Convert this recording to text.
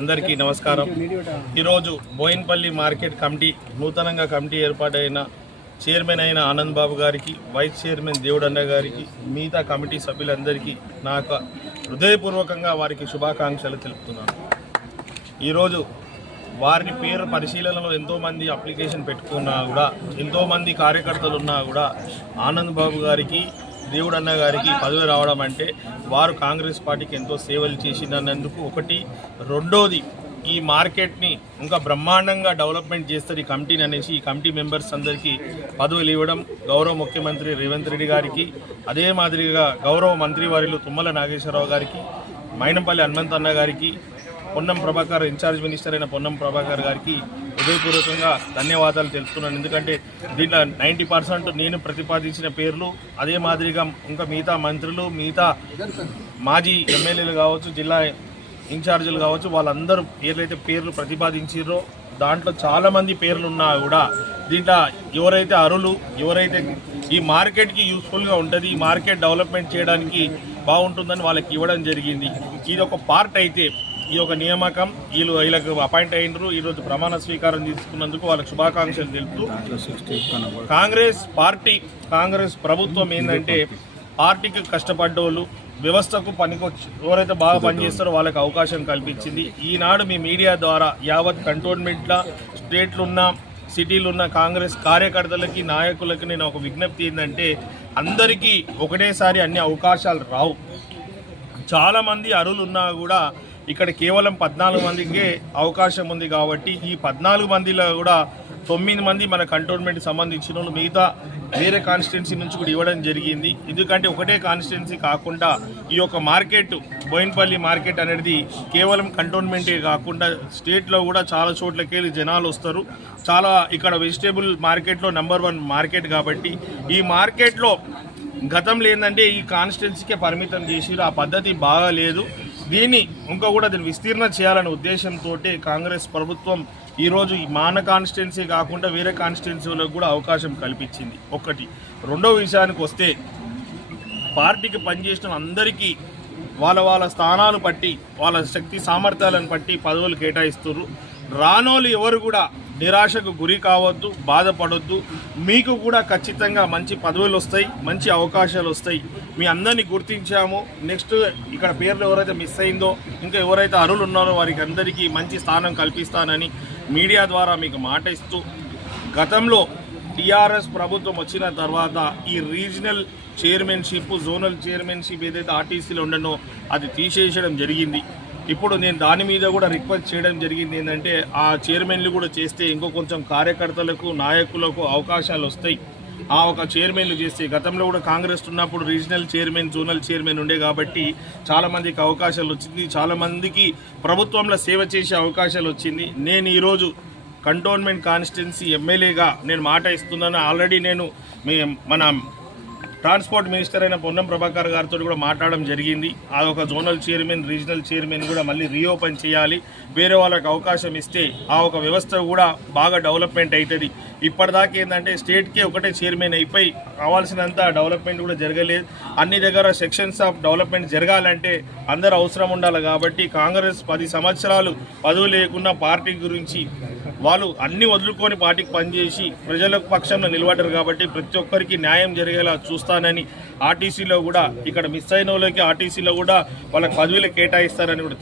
అందరికీ నమస్కారం. ఈరోజు బోయిన్పల్లి మార్కెట్ కమిటీ నూతనంగా కమిటీ ఏర్పాటైన చైర్మన్ అయిన ఆనంద్ బాబు గారికి, వైస్ చైర్మన్ దేవుడన్న గారికి, మిగతా కమిటీ సభ్యులందరికీ నాకు హృదయపూర్వకంగా వారికి శుభాకాంక్షలు తెలుపుతున్నాను. ఈరోజు వారిని పేరు పరిశీలనలో ఎంతోమంది అప్లికేషన్ పెట్టుకున్నా కూడా, ఎంతోమంది కార్యకర్తలు ఉన్నా కూడా ఆనంద్ బాబు గారికి, దేవుడన్న గారికి పదవి రావడం అంటే వారు కాంగ్రెస్ పార్టీకి ఎంతో సేవలు చేసిందన్నందుకు ఒకటి. రెండోది, ఈ మార్కెట్ని ఇంకా బ్రహ్మాండంగా డెవలప్మెంట్ చేస్తారు ఈ కమిటీని అనేసి ఈ కమిటీ మెంబర్స్ అందరికీ పదవులు ఇవ్వడం గౌరవ ముఖ్యమంత్రి రేవంత్ రెడ్డి గారికి, అదే మాదిరిగా గౌరవ మంత్రివర్యులు తుమ్మల నాగేశ్వరరావు గారికి, మైనంపల్లి హనుమంతన్న గారికి, పొన్నం ప్రభాకర్ ఇన్ఛార్జ్ మినిస్టర్ అయిన పొన్నం ప్రభాకర్ గారికి హృదయపూర్వకంగా ధన్యవాదాలు తెలుపుతున్నాను. ఎందుకంటే దీంట్లో 90% నేను ప్రతిపాదించిన పేర్లు, అదే మాదిరిగా ఇంకా మిగతా మంత్రులు, మిగతా మాజీ ఎమ్మెల్యేలు కావచ్చు, జిల్లా ఇన్ఛార్జీలు కావచ్చు, వాళ్ళందరూ పేర్లు ప్రతిపాదించారో దాంట్లో చాలామంది పేర్లు ఉన్నా కూడా దీంట్లో ఎవరైతే అరులు, ఎవరైతే ఈ మార్కెట్కి యూస్ఫుల్గా ఉంటుంది, ఈ మార్కెట్ డెవలప్మెంట్ చేయడానికి బాగుంటుందని వాళ్ళకి ఇవ్వడం జరిగింది. ఇది ఒక పార్ట్ అయితే ఈ యొక్క నియామకం వీళ్ళకు అపాయింట్ అయినరు. ఈరోజు ప్రమాణ స్వీకారం తీసుకున్నందుకు వాళ్ళకి శుభాకాంక్షలు తెలుపుతూ, కాంగ్రెస్ ప్రభుత్వం ఏంటంటే పార్టీకి కష్టపడ్డోళ్ళు, వ్యవస్థకు పనికొచ్చి ఎవరైతే బాగా పనిచేస్తారో వాళ్ళకి అవకాశం కల్పించింది. ఈనాడు మీ మీడియా ద్వారా యావత్ కంటోన్మెంట్ల, స్టేట్లున్న, సిటీలున్న కాంగ్రెస్ కార్యకర్తలకి, నాయకులకి నేను ఒక విజ్ఞప్తి ఏంటంటే, అందరికీ ఒకటేసారి అన్ని అవకాశాలు రావు. చాలామంది అరువులు ఉన్నా కూడా ఇక్కడ కేవలం 14 మందికే అవకాశం ఉంది. కాబట్టి ఈ 14 మందిలో కూడా 9 మంది మన కంటోన్మెంట్కి సంబంధించిన వాళ్ళు మిగతా వేరే కాన్స్టిట్యున్సీ నుంచి కూడా ఇవ్వడం జరిగింది. ఎందుకంటే ఒకటే కాన్స్టిట్యున్సీ కాకుండా ఈ యొక్క మార్కెట్, బోయిన్పల్లి మార్కెట్ అనేది కేవలం కంటోన్మెంటే కాకుండా స్టేట్లో కూడా చాలా చోట్లకి వెళ్ళి జనాలు వస్తారు. చాలా ఇక్కడ వెజిటేబుల్ మార్కెట్లో నెంబర్ 1 మార్కెట్. కాబట్టి ఈ మార్కెట్లో గతంలో ఏంటంటే ఈ కాన్స్టిట్యున్సీకే పరిమితం చేసి ఆ పద్ధతి బాగాలేదు. దీన్ని దీన్ని విస్తీర్ణ చేయాలనే ఉద్దేశంతో కాంగ్రెస్ ప్రభుత్వం ఈరోజు ఈ మాన కాన్స్టిట్యున్సీ కాకుండా వేరే కాన్స్టిట్యున్సీలకు కూడా అవకాశం కల్పించింది. ఒకటి. రెండో విషయానికి వస్తే, పార్టీకి పనిచేసిన అందరికీ వాళ్ళ స్థానాలు బట్టి, వాళ్ళ శక్తి సామర్థ్యాలను బట్టి పదవులు కేటాయిస్తున్నారు. రానోళ్ళు ఎవరు కూడా నిరాశకు గురి కావద్దు, బాధపడొద్దు. మీకు కూడా ఖచ్చితంగా మంచి పదవులు వస్తాయి, మంచి అవకాశాలు వస్తాయి. మీ అందరినీ గుర్తించాము. నెక్స్ట్ ఇక్కడ పేర్లు ఎవరైతే మిస్ అయిందో, ఇంకా ఎవరైతే అర్హులు ఉన్నారో వారికి అందరికీ మంచి స్థానం కల్పిస్తానని మీడియా ద్వారా మీకు మాట ఇస్తూ, గతంలో టీఆర్ఎస్ ప్రభుత్వం వచ్చిన తర్వాత ఈ రీజనల్ చైర్మన్షిప్, జోనల్ చైర్మన్షిప్ ఏదైతే ఆర్టీసీలో ఉండనో అది తీసేయడం జరిగింది. ఇప్పుడు నేను దాని మీద కూడా రిక్వెస్ట్ చేయడం జరిగింది. ఏంటంటే ఆ చైర్మన్లు కూడా చేస్తే ఇంకో కొంచెం కార్యకర్తలకు, నాయకులకు అవకాశాలు వస్తాయి. ఆ ఒక చైర్మన్లు చేస్తే, గతంలో కూడా కాంగ్రెస్ ఉన్నప్పుడు రీజనల్ చైర్మన్, జోనల్ చైర్మన్ ఉండే కాబట్టి చాలామందికి అవకాశాలు వచ్చింది. చాలామందికి ప్రభుత్వంలో సేవ చేసే అవకాశాలు వచ్చింది. నేను ఈరోజు కంటోన్మెంట్ కాన్స్టిట్యున్సీ ఎమ్మెల్యేగా నేను మాట ఇస్తున్నాను. ఆల్రెడీ నేను మన ట్రాన్స్పోర్ట్ మినిస్టర్ అయిన పొన్నం ప్రభాకర్ గారితో కూడా మాట్లాడడం జరిగింది. అదొక జోనల్ చైర్మన్, రీజనల్ చైర్మన్ కూడా మళ్ళీ రీఓపెన్ చేయాలి. వేరే వాళ్ళకి అవకాశం ఇస్తే ఆ ఒక వ్యవస్థ కూడా బాగా డెవలప్మెంట్ అవుతుంది. ఇప్పటిదాకా ఏంటంటే స్టేట్కే ఒకటే చైర్మన్ అయిపోయి కావాల్సినంత డెవలప్మెంట్ కూడా జరగలేదు. అన్ని దగ్గర సెక్షన్స్ ఆఫ్ డెవలప్మెంట్ జరగాలంటే అందరూ అవసరం ఉండాలి. కాబట్టి కాంగ్రెస్ 10 సంవత్సరాలు పదవి లేకుండా పార్టీ గురించి వాళ్ళు అన్ని వదులుకొని పార్టీకి పనిచేసి ప్రజల పక్షంలో నిలబడ్డారు. కాబట్టి ప్రతి ఒక్కరికి న్యాయం జరిగేలా చూస్తానని, ఆర్టీసీలో కూడా ఇక్కడ మిస్ అయిన వాళ్ళకి ఆర్టీసీలో కూడా వాళ్ళకి పదవులు కేటాయిస్తారని కూడా